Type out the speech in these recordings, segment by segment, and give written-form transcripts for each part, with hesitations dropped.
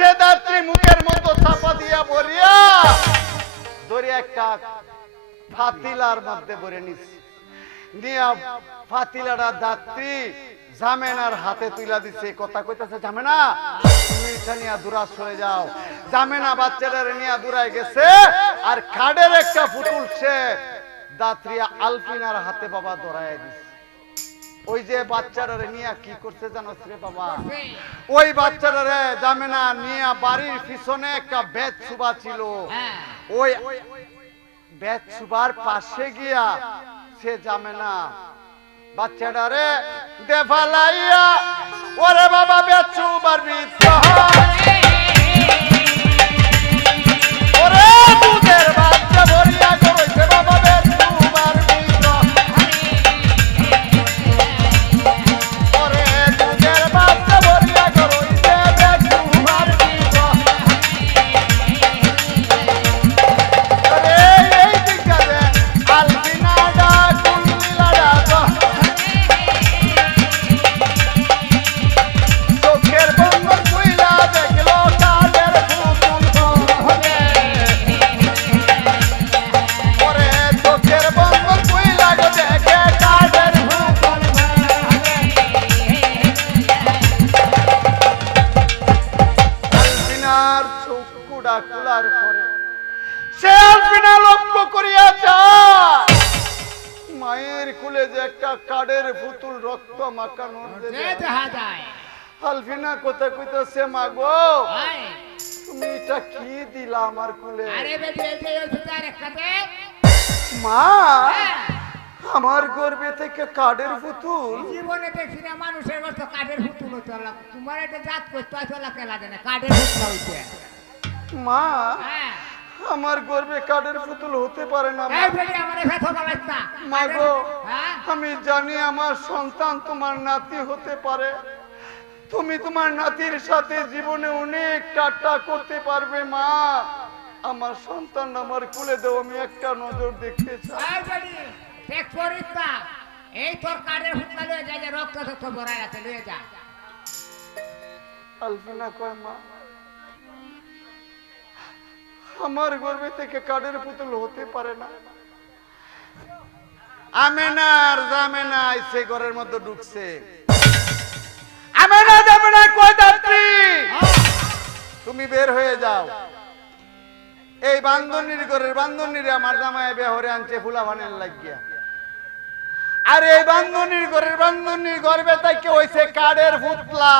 সে দাত্রী মুখের মতো চাপা দিয়া বলিয়া ধরে একটা ফাতিলার মধ্যে ভরে নিচ্ছে, নিয়া ফাতিলাটা দাত্রী জামেনার হাতে তুইলা দিচ্ছে। কথা কইতাছে, জামেনা তুমি এটা নিয়ে দূরা সরে যাও। জামেনা বাচ্চাটারে নিয়ে দূরায় গেছে, আর কাঠের একটা পুতুল সে দাত্রী আলফিনার হাতে বাবা ধরায় দিচ্ছে। ওই যে বাচ্চাটারে নিয়ে কি করছে জানো রে বাবা, ওই বাচ্চাটারে জামেনা নিয়ে বাড়ির পিছনে একটা বেত সুবা ছিল, ওই বেত সুবার পাশে গিয়া সে জামেনা বাচ্চাটারে দেফালাইয়া ওরে বাবা বেত সুবার ভিতর ওরে দুধের বাচ্চা ভরিয়া গড়ইছে বাবা বেত সুবার ভিতর ওরে দুধের বাচ্চা ভরিয়া গড়ইছে বেত সুবার ভিতর ওরে এই দিকে আলবিনাডা কুলিলাডা চোখের বন্ধ কইলা দেখলো কাদের পুতুল ওরে চোখের বন্ধ কইলা গো দেখে কাদের পুতুল আলবিনার চোখ কুড়া খোলার পরে সে আলবিনা লক্ষ্য করিয়া যায় মায়ের কোলে যে একটা কাঠের পুতুল রক্ত মাখানো দেখা যায়। আলফিনা কোথায় কইতাছে, মা গো ভাই, তুমি এটা কি দিলা আমার কোলে? আরে বেটি এই হচ্ছে তার একটাতে মা আমার গর্ভে থেকে কাঠের পুতুল? জীবনে দেখছি না মানুষের মতো কাঠের পুতুল চলা, তোমার এটা জাত করতে চলা কেলা দেয় না, কাঠের পুতুল হইছে। মা হ্যাঁ আমার গর্ভে কাঠের পুতুল হতে পারে না মা। এই বেটি আমারে ব্যথা বলাইছ না। মা গো হ্যাঁ আমি জানি আমার সন্তান তোমার নাতি হতে পারে, তুমি তোমার নাতির সাথে জীবনে অনেক ঠাট্টা করতে পারবে মা। আমার সন্তান আমার কোলে দাও, আমি একটা নজর দেখতে চাই। এই বেটি দেখ করিস না, এই তোর কাঠের পুতুল লয়ে যা, যে রক্ত রক্ত ভরাই আছে লয়ে যা। আলফিনা কয়, মা আমার গর্ভে থেকে কাঠের পুতুল হতে পারে না। আমেনা আর জামেনা এসে ঘরের মধ্যে ঢুকছে। আমেনা জামেনা কয় দাত্রী তুমি বের হয়ে যাও, এই বান্ধনীর ঘরের বান্ধনীর আমার জামাই বেহরে আনছে ফুলা বানের লাগিয়া, আর এই বান্ধনীর ঘরের বান্ধনীর গর্ভে থেকে হইছে কাঠের পুতলা।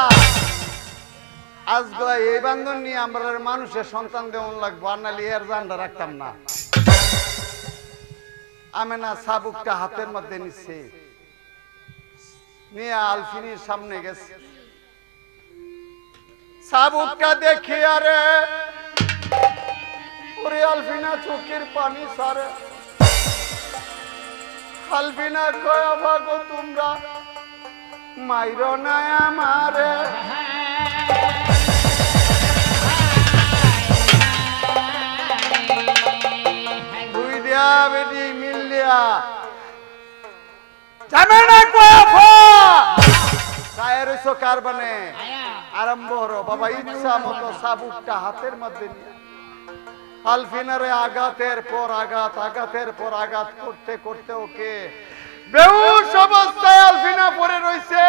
আজকে এই বান্ধন নিয়ে আমরা মানুষের সন্তান দেওয়ান লাগবো, আর নাহলে এর জানটা রাখতাম না। আমেনা সাবুকটা হাতের মধ্যে নিচ্ছে, নিয়ে আলফিনির সামনে গেছে। সাবুকটা দেখি আরে ওরে আলফিনা চোখের পানি সারে। আলফিনা কয়, ভাগো তোমরা মাইর না আমারে, বেটি মিলিয়া জামেনা কয়াফা কায়ের হইছো কারবানে আরম্ভ হলো বাবা। ইচ্ছা মতো সাবুকটা হাতের মধ্যে নিয়ে আলফিনারে আঘাতের পর আঘাত, আঘাতের পর আঘাত করতে করতে ওকে বেহুশ অবস্থায় আলফিনা পড়ে রইছে।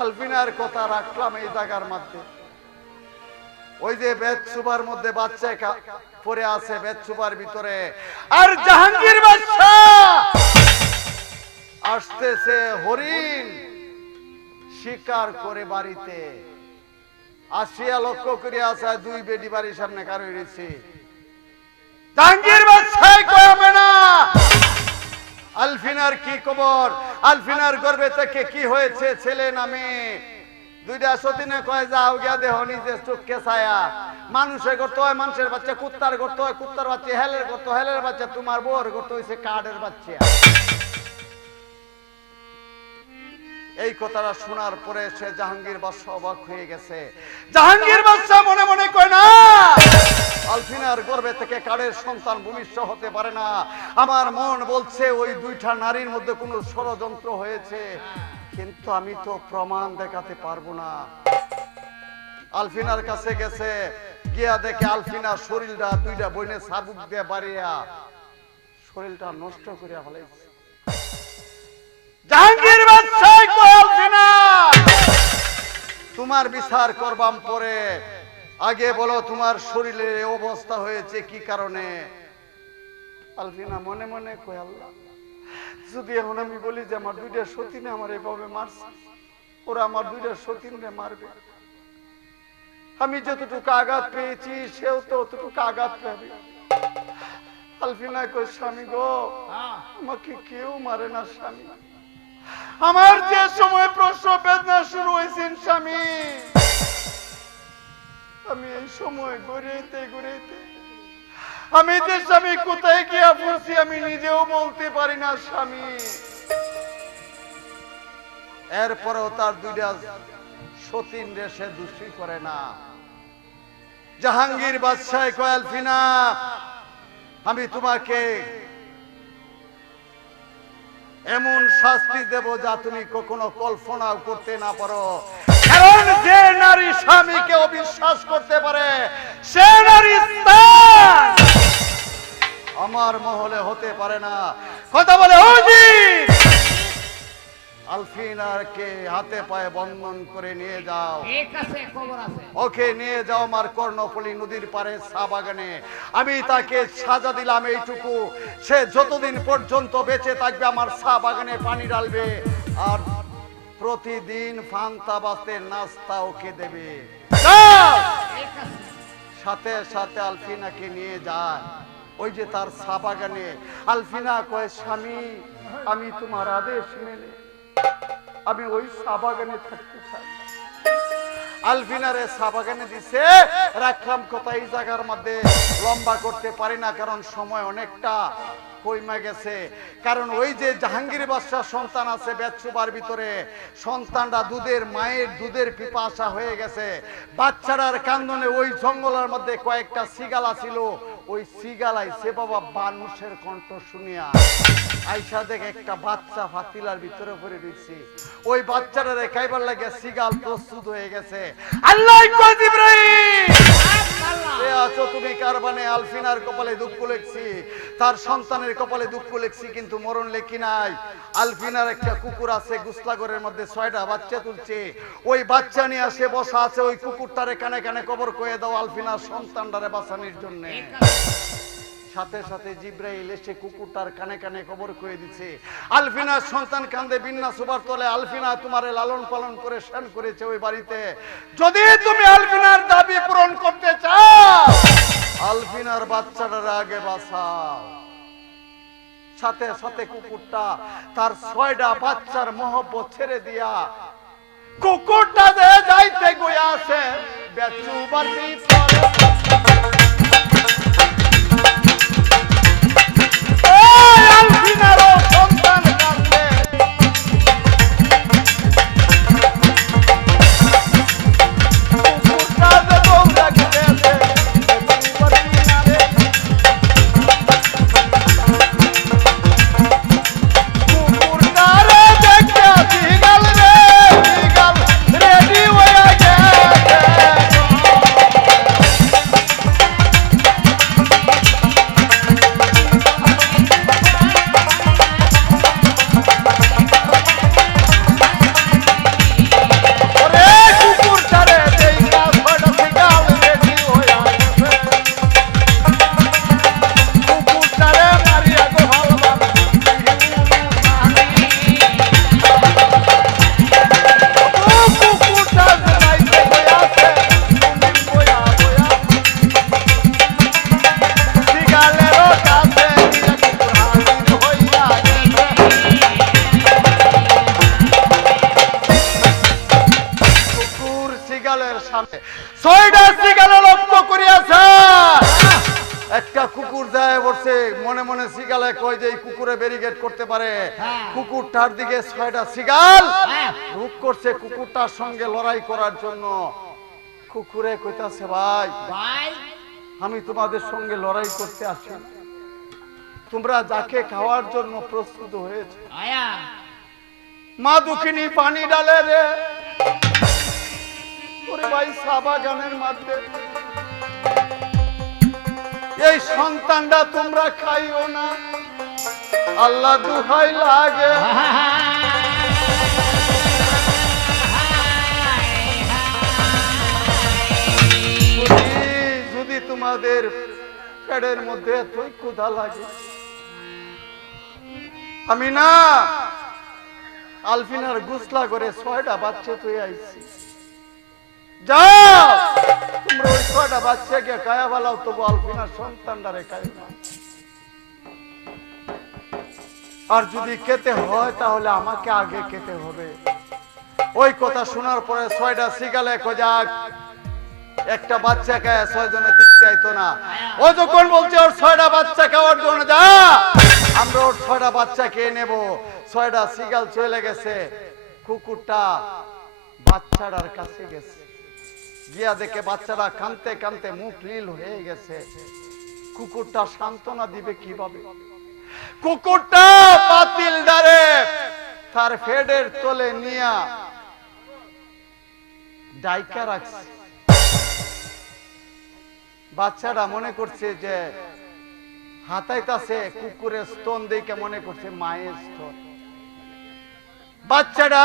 আলফিনার কথা রাখলাম এই জায়গার মধ্যে। ওই যে বেত সুবার মধ্যে বাচ্চা পড়ে আছে, বেত সুবার ভিতরে, আর জাহাঙ্গীর বাদশা আসতেছে হরিণ শিকার করে বাড়িতে আসিয়া লক্ষ্য করে আসা দুই বেটি বাড়ির সামনে কারো রয়েছে। জাহাঙ্গীর বাদশা কয়াবে না আলফিনার কি খবর, আলফিনার গর্ভে থেকে কি হয়েছে, ছেলে নামে দুইটা সতীনে কয় যাও গিয়া দেহ নিজে চোখকে ছায়া। মানুষের করতে হয় মানুষের বাচ্চা, কুত্তার করতে হয় কুত্তার বাচ্চা, হেলের করতে হেলের বাচ্চা, তোমার বউর করতে হয়েছে কাঠের বাচ্চা। এই কথাটা শোনার পরে সে জাহাঙ্গীর বাদশা অবাক হয়ে গেছে। জাহাঙ্গীর বাদশা মনে মনে কয় না, আলফিনার গর্ভে থেকে কাঠের সন্তান ভূমিষ্ঠ হতে পারে না। আমার মন বলছে ওই দুইটা নারীর মধ্যে কোনো ষড়যন্ত্র হয়েছে, কিন্তু আমি তো প্রমাণ দেখাতে পারবো না। আলফিনার কাছে গেছে, গিয়া দেখে আলফিনার শরীরটা দুইটা বইনে সাবুক দিয়ে বাড়িয়া শরীরটা নষ্ট করে ফেলাইছে। জাহাঙ্গীর বাদশাহ কয়, আলফিনা তোমার বিচার করবাম পরে, আগে বলো তোমার শরীরের এই অবস্থা হয়েছে কি কারণে? আলফিনা মনে মনে কয়, আল্লাহ যদি এখন আমি বলি যে আমার দুইটা সতীনে আমার এভাবে মারছে, ওরা আমার দুইটা সতীনরে মারবে, আমি যতটুকু আঘাত পেয়েছি সেও তো অতটুকু আঘাত পাবে। আলফিনা কয়, স্বামী গো, আমাকে কেউ মারে না স্বামী, আমার যে সময় প্রসব বেদনা শুরু হয়েছে স্বামী, আমি এই সময় ঘুরেতে ঘুরেতে আমি যে স্বামী কোথায় গিয়া পড়ছি আমি নিজেও বলতে পারি না স্বামী। এরপরেও তার দুইটা সতীন রেসে দোষী করে না। জাহাঙ্গীর বাদশাহ কয়, আলফিনা আমি তোমাকে এমন শাস্তি দেব যা তুমি কখনো কল্পনা করতে না পারো, কারণ যে নারী স্বামীকে অবিশ্বাস করতে পারে সে নারী স্থান আমার মহলে হতে পারে না। কথা বলে হুজুর, আলফিনাকে হাতে পায়ে বন্ধন করে নিয়ে যাও, ঠিক আছে, খবর আছে। ওকে নিয়ে যাও আমার কর্ণফুলী নদীর পারে চা বাগানে, আমি তাকে সাজা দিলাম এইটুকু, সে যতদিন পর্যন্ত বেঁচে থাকবে আমার চা বাগানে পানি ঢালবে আর প্রতিদিন ফান্তা বাসে নাস্তা ওকে দেবে। যাও। ঠিক আছে। সাথে সাথে আলফিনাকে নিয়ে যায় ওই যে তার চা বাগানে। আলফিনা কয়, স্বামী আমি তোমার আদেশ মেনে আমি ওই চা বাগানে থাকতে চাই। আলফিনারে চা বাগানে দিছে, রাখলাম কোথায় এই জায়গার মধ্যে লম্বা করতে পারি না, কারণ সময় অনেকটা কইমা গেছে। কারণ ওই যে জাহাঙ্গীর বাদশাহ সন্তান আছে বেতসুবার ভিতরে, সন্তানটা দুধের মায়ের দুধের পিপাসা হয়ে গেছে। বাচ্চাটার কান্দনে ওই জঙ্গলের মধ্যে কয়েকটা সিগালা ছিল, ওই সিগালাই সে বাবা মানুষের কণ্ঠ শুনিয়া আইসা দেখে একটা বাচ্চা ফাতিলার ভিতরে পড়ে রয়েছে। ওই বাচ্চাটারে খাইবার লাগে সিগাল প্রস্তুত হয়ে গেছে। আল্লাহ কয়, জিবরাইল এ আছো তুমি কারবানে? আলফিনার কপালে দুঃখ লেখছি, তার সন্তানের কপালে দুঃখ লেখছি, কিন্তু মরণ লেখি নাই। আলফিনার একটা কুকুর আছে গুসলাগরের মধ্যে 6টা বাচ্চা তুলছে, ওই বাচ্চা নিয়ে আসে বসা আছে, ওই কুকুরটারে কানে কানে কবর কয়ে দাও আলফিনার সন্তানটারে বাঁচানোর জন্য। সাথে সাথে জিব্রাইল এসে কুকুরটার কানে কানে কবর কয়ে দিচ্ছে। আলফিনার সন্তান কান্দে বিন্না সুবার তলে। আলফিনা তোমারে লালন পালন করে শান করেছে ওই বাড়িতে, যদি তুমি আলফিনার দাবি পূরণ করতে চাও আলফিনার বাচ্চাটার আগে বাঁচাও। সাথে সাথে কুকুরটা তার 6টা বাচ্চার মহব্বত ছেড়ে দিয়া কুকুরটা যে যাইতে গিয়ে আছে বেচুবার ভিতরে। আলফিনারও সন্তান কাঁদে, কুকুরটা যে দৌড়া গিয়েছে বেচুবার কিনারে। কুকুরটারে দেখে সিগাল রে সিগাল রেডি হয়ে গেছে। একটা কুকুর যায় বসে মনে মনে সিগালে কয় যে এই কুকুরে ব্যারিকেড করতে পারে। কুকুরটার দিকে 6টা সিগাল রুক করছে কুকুরটার সঙ্গে লড়াই করার জন্য। কুকুরে কইতাছে, ভাই ভাই আমি তোমাদের সঙ্গে লড়াই করতে আসি, তোমরা যাকে খাওয়ার জন্য প্রস্তুত হয়েছে মা দুঃখিনী পানি ডালে রে। ওরে ভাই চা বাগানের মধ্যে এই সন্তানটা তোমরা খাইও না, আল্লাহ দুহাই লাগে। যদি তোমাদের পেটের মধ্যে এতই ক্ষুধা লাগে, আমি না আলফিনার গুসলা করে 6টা বাচ্চা তুই আইছি, যাও তোমরা ওই 6টা বাচ্চাকে খায়া ফেলাও, তবু আলফিনার সন্তানটারে খাই না। আর যদি খেতে হয় তাহলে আমাকে আগে খেতে হবে। ওই কথা শোনার পরে 6টা সিগালে খোঁজাক একটা বাচ্চা খায় 6 জনে টিকতে আইতো না। ও যখন বলছে ওর 6টা বাচ্চা খাওয়ার জন্য, যা আমরা ওর 6টা বাচ্চা খেয়ে নেব। 6টা সিগাল চলে গেছে, কুকুরটা বাচ্চাটার কাছে গেছে, গিয়া দেখে বাচ্চারা কাঁদতে কাঁদতে মুখ নীল হয়ে গেছে। কুকুরটা সান্ত্বনা দিবে কিভাবে? কুকুরটা পাতিল ডারে তার ফেডের তলে নিয়া ডাইকা রাখছে। বাচ্চারা মনে করছে যে হাতাইতাছে, কুকুরের স্তন দেখে মনে করছে মায়ের স্তন। বাচ্চাটা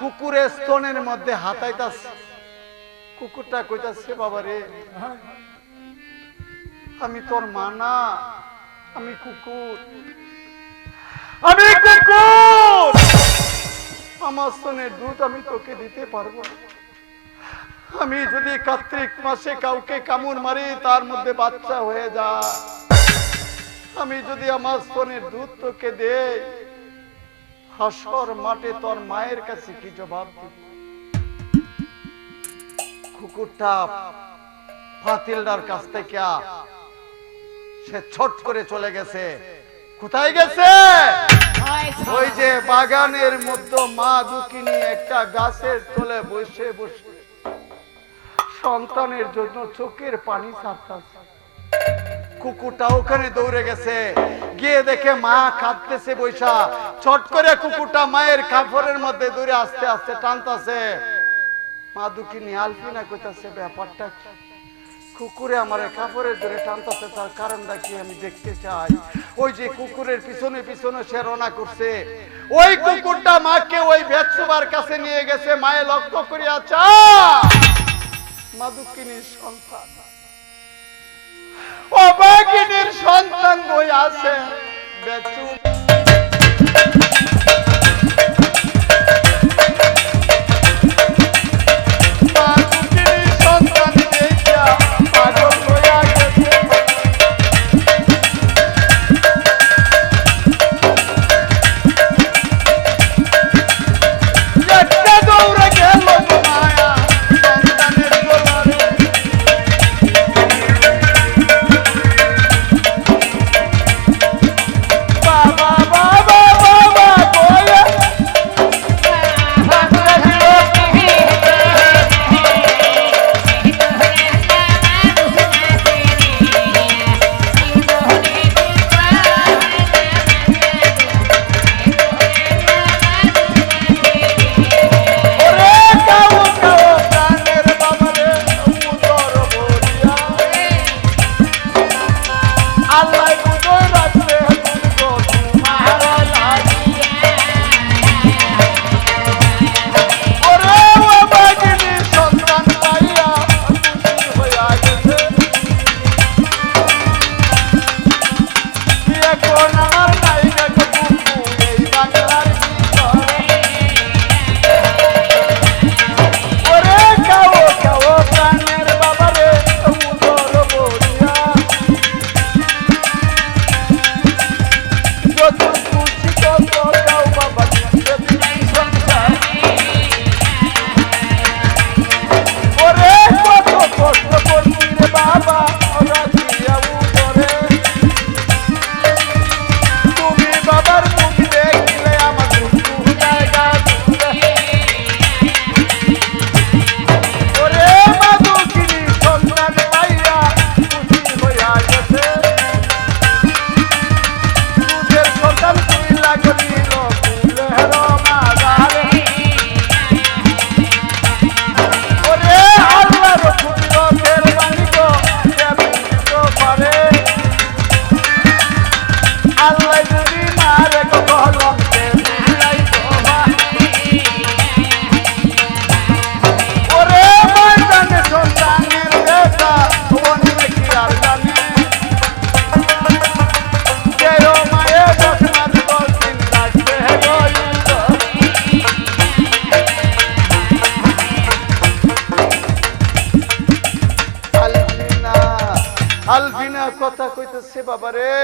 কুকুরের স্তনের মধ্যে হাতাইতাছে। কুকুরটা কইতাছে, বাবা রে, আমি তোর মা না, আমি কুকুর, আমি কুকুর, আমার স্তনের দুধ আমি তোকে দিতে পারবো না। আমি যদি কার্তিক মাসে কাউকে কামড় মারি তার মধ্যে বাচ্চা হয়ে যায়, আমি যদি আমার স্তনের দুধ তোকে দেই, হাসর মাঠে তোর মায়ের কাছে কি জবাব দিবি? কুকুরটা পাতিলদার কাছ থেকে সে ছট করে চলে গেছে। কোথায় গেছে? ওই যে বাগানের মধ্যে মা দুঃখিনী একটা গাছের তলে বসে বসে সন্তানের জন্য চোখের পানি ছাড়তেছে। কুকুরটা ওখানে দৌড়ে গেছে, গিয়ে দেখে মা কাঁদতেছে বৈশা। ছট করে কুকুরটা মায়ের কাপড়ের মধ্যে দৌড়ে আস্তে আস্তে টানতেছে। মা দুঃখিনী আলফিনা কইতাছে, ব্যাপারটা কি? কুকুরে আমার কাপড়ের ধরে টানতেছে, তার কারণটা কি আমি দেখতে চাই। ওই যে কুকুরের পিছনে পিছনে সে রওনা করছে। ওই কুকুরটা মাকে ওই ভেৎসুবার কাছে নিয়ে গেছে। মায়ে লক্ষ্য করিয়া চা মা দুঃখিনীর সন্তান, অভাগিনীর সন্তান বই আছে বেচু। বাবা কথা কইতেছে বাবা রে।